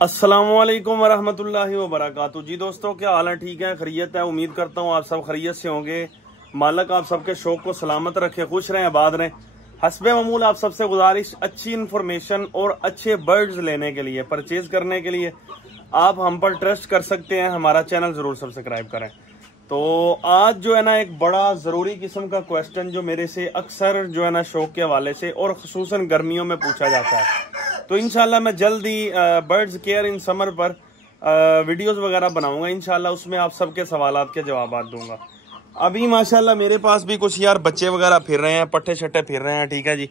अस्सलामुअलैकुम वरहमतुल्लाहि वबरकातुहू। जी दोस्तों, क्या हाल है? ठीक है, खैरियत है। उम्मीद करता हूँ आप सब खैरियत से होंगे। मालिक आप सबके शौक को सलामत रखे, खुश रहें, आबाद रहें। हस्बे मामूल आप सबसे गुजारिश, अच्छी इन्फॉर्मेशन और अच्छे बर्ड्स लेने के लिए, परचेज करने के लिए आप हम पर ट्रस्ट कर सकते हैं। हमारा चैनल जरूर सब्सक्राइब करें। तो आज जो है ना, एक बड़ा जरूरी किस्म का क्वेश्चन जो मेरे से अक्सर जो है ना शौक के हवाले से और खुसूसन गर्मियों में पूछा जाता है, तो इंशाल्लाह मैं जल्दी बर्ड्स केयर इन समर पर वीडियोस वगैरह बनाऊंगा। इंशाल्लाह उसमें आप सबके सवालात के जवाब दूंगा। अभी माशाल्लाह मेरे पास भी कुछ यार बच्चे वगैरह फिर रहे हैं, पट्टे छट्टे फिर रहे हैं, ठीक है जी।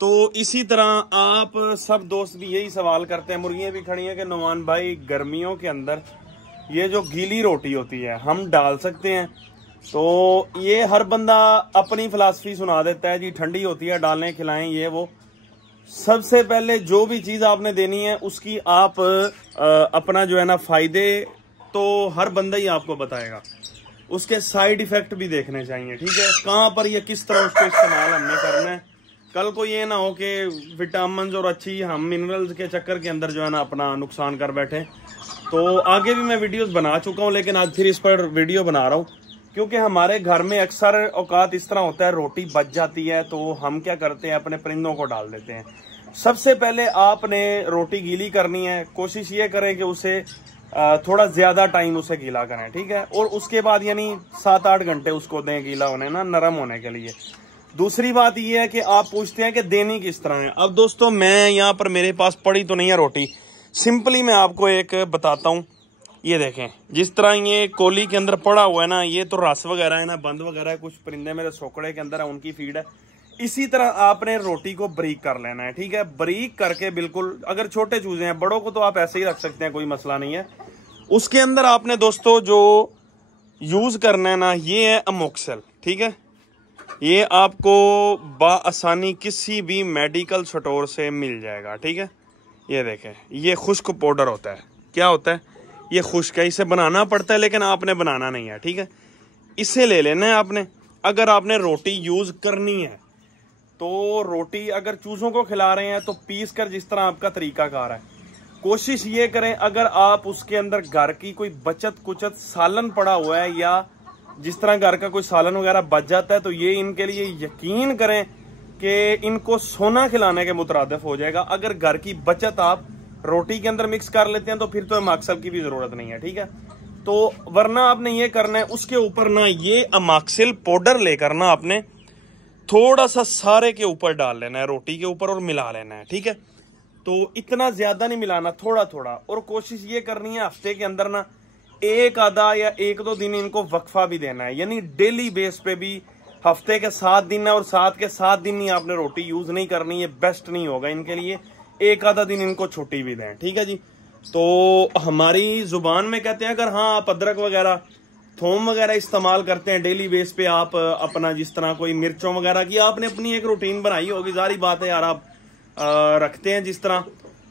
तो इसी तरह आप सब दोस्त भी यही सवाल करते हैं, मुर्गियां भी खड़ी हैं कि नुमान भाई गर्मियों के अंदर ये जो गीली रोटी होती है हम डाल सकते हैं? तो ये हर बंदा अपनी फिलासफी सुना देता है जी, ठंडी होती है डालें खिलाएं ये वो। सबसे पहले जो भी चीज आपने देनी है उसकी आप अपना जो है ना फायदे तो हर बंदा ही आपको बताएगा, उसके साइड इफेक्ट भी देखने चाहिए, ठीक है। कहाँ पर ये किस तरह उसको इस्तेमाल हमने करना है। कल को ये ना हो कि विटामिन और अच्छी हम मिनरल्स के चक्कर के अंदर जो है ना अपना नुकसान कर बैठे। तो आगे भी मैं वीडियोस बना चुका हूँ, लेकिन आज फिर इस पर वीडियो बना रहा हूँ क्योंकि हमारे घर में अक्सर औकात इस तरह होता है, रोटी बच जाती है तो हम क्या करते हैं, अपने परिंदों को डाल देते हैं। सबसे पहले आपने रोटी गीली करनी है, कोशिश ये करें कि उसे थोड़ा ज्यादा टाइम उसे गीला करें, ठीक है। और उसके बाद यानी 7-8 घंटे उसको दें गीला होने ना, नरम होने के लिए। दूसरी बात यह है कि आप पूछते हैं कि देनी किस तरह है। अब दोस्तों मैं यहाँ पर मेरे पास पड़ी तो नहीं है रोटी, सिंपली मैं आपको एक बताता हूँ। ये देखें, जिस तरह ये कोली के अंदर पड़ा हुआ है ना, ये तो रस वगैरह है ना, बंद वगैरह है, कुछ परिंदे मेरे सोकड़े के अंदर है, उनकी फीड है। इसी तरह आपने रोटी को ब्रीक कर लेना है, ठीक है। ब्रीक करके बिल्कुल, अगर छोटे चूजे हैं, बड़ों को तो आप ऐसे ही रख सकते हैं, कोई मसला नहीं है। उसके अंदर आपने दोस्तों जो यूज करना है ना, ये है अमोक्सेल, ठीक है। ये आपको बाआसानी किसी भी मेडिकल स्टोर से मिल जाएगा, ठीक है। ये देखें, ये खुश्क पाउडर होता है। क्या होता है? ये खुश्क है, इसे बनाना पड़ता है, लेकिन आपने बनाना नहीं है, ठीक है। इसे ले लेना है आपने। अगर आपने रोटी यूज करनी है तो रोटी अगर चूजों को खिला रहे हैं तो पीस कर, जिस तरह आपका तरीकाकार है, कोशिश ये करें अगर आप उसके अंदर घर की कोई बचत कुचत सालन पड़ा हुआ है या जिस तरह घर का कोई सालन वगैरह बच जाता है, तो ये इनके लिए यकीन करें कि इनको सोना खिलाने के मुतरादिफ हो जाएगा। अगर घर की बचत आप रोटी के अंदर मिक्स कर लेते हैं तो फिर तो अमाक्सल की भी जरूरत नहीं है, ठीक है। तो वरना आपने ये करना है, उसके ऊपर ना ये अमाक्सिल पाउडर लेकर ना आपने थोड़ा सा सारे के ऊपर डाल लेना है, रोटी के ऊपर, और मिला लेना है, ठीक है। तो इतना ज्यादा नहीं मिलाना, थोड़ा थोड़ा। और कोशिश ये करनी है हफ्ते के अंदर ना एक आधा या 1-2 दिन इनको वक्फा भी देना है, यानी डेली बेस पे भी। हफ्ते के 7 दिन है और 7 के 7 दिन ही आपने रोटी यूज नहीं करनी, ये बेस्ट नहीं होगा इनके लिए। एक आधा दिन इनको छुट्टी भी दें, ठीक है जी। तो हमारी जुबान में कहते हैं, अगर हाँ आप अदरक वगैरह थोम वगैरह इस्तेमाल करते हैं डेली बेस पे, आप अपना जिस तरह कोई मिर्चों वगैरह की आपने अपनी एक रूटीन बनाई होगी, जारी बात है यार, आप रखते हैं जिस तरह।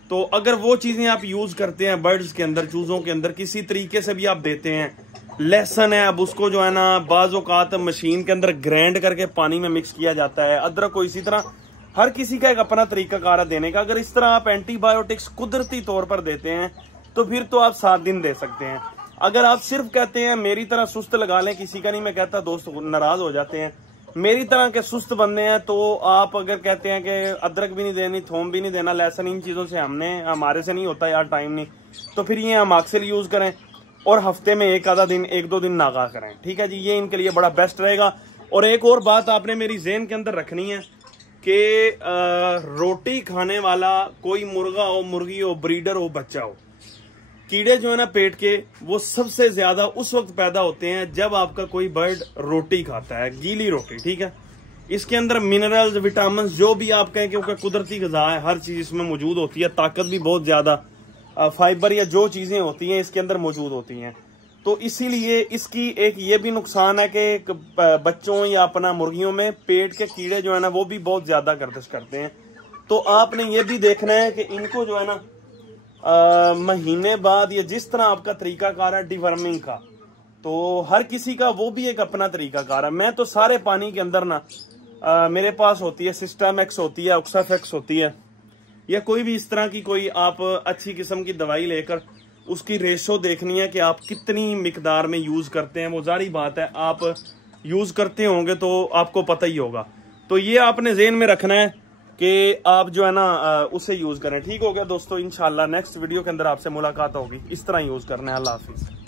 तो अगर वो चीजें आप यूज करते हैं बर्ड्स के अंदर, चूजों के अंदर, किसी तरीके से भी आप देते हैं। लहसुन है, अब उसको जो है ना बाज़ औक़ात मशीन के अंदर ग्राइंड करके पानी में मिक्स किया जाता है। अदरक को इसी तरह, हर किसी का एक अपना तरीकाकार है देने का। अगर इस तरह आप एंटीबायोटिक्स कुदरती तौर पर देते हैं तो फिर तो आप 7 दिन दे सकते हैं। अगर आप सिर्फ कहते हैं मेरी तरह सुस्त लगा लें, किसी का नहीं मैं कहता, दोस्त नाराज हो जाते हैं, मेरी तरह के सुस्त बंदे हैं, तो आप अगर कहते हैं कि अदरक भी नहीं देनी, थोम भी नहीं देना, लहसुन, इन चीजों से हमारे से नहीं होता यार, टाइम नहीं, तो फिर ये अमाक्सिल यूज करें और हफ्ते में एक आधा दिन, 1-2 दिन नागा करें, ठीक है जी। ये इनके लिए बड़ा बेस्ट रहेगा। और एक और बात आपने मेरी ज़हन के अंदर रखनी है कि रोटी खाने वाला कोई मुर्गा हो, मुर्गी हो, ब्रीडर हो, बच्चा हो, कीड़े जो है ना पेट के, वो सबसे ज्यादा उस वक्त पैदा होते हैं जब आपका कोई बर्ड रोटी खाता है, गीली रोटी, ठीक है। इसके अंदर मिनरल्स, विटामिन, जो भी आप कहें कि कुदरती ग़िज़ा है, हर चीज इसमें मौजूद होती है। ताकत भी बहुत ज्यादा, फाइबर या जो चीजें होती हैं इसके अंदर मौजूद होती हैं। तो इसीलिए इसकी एक ये भी नुकसान है कि बच्चों या अपना मुर्गियों में पेट के कीड़े जो है ना वो भी बहुत ज्यादा गर्दिश करते हैं। तो आपने ये भी देखना है कि इनको जो है ना महीने बाद, या जिस तरह आपका तरीकाकार है डिवर्मिंग का, तो हर किसी का वो भी एक अपना तरीकाकार है। मैं तो सारे पानी के अंदर ना मेरे पास होती है सिस्टम एक्स होती है, ऑक्साफेक्स होती है, या कोई भी इस तरह की कोई आप अच्छी किस्म की दवाई लेकर उसकी रेशो देखनी है कि आप कितनी मिकदार में यूज करते हैं। वो जारी बात है, आप यूज करते होंगे तो आपको पता ही होगा। तो ये आपने ज़हन में रखना है कि आप जो है ना उसे यूज करें। ठीक हो गया दोस्तों, इंशाल्लाह नेक्स्ट वीडियो के अंदर आपसे मुलाकात होगी। इस तरह यूज करना है। अल्लाह हाफिज।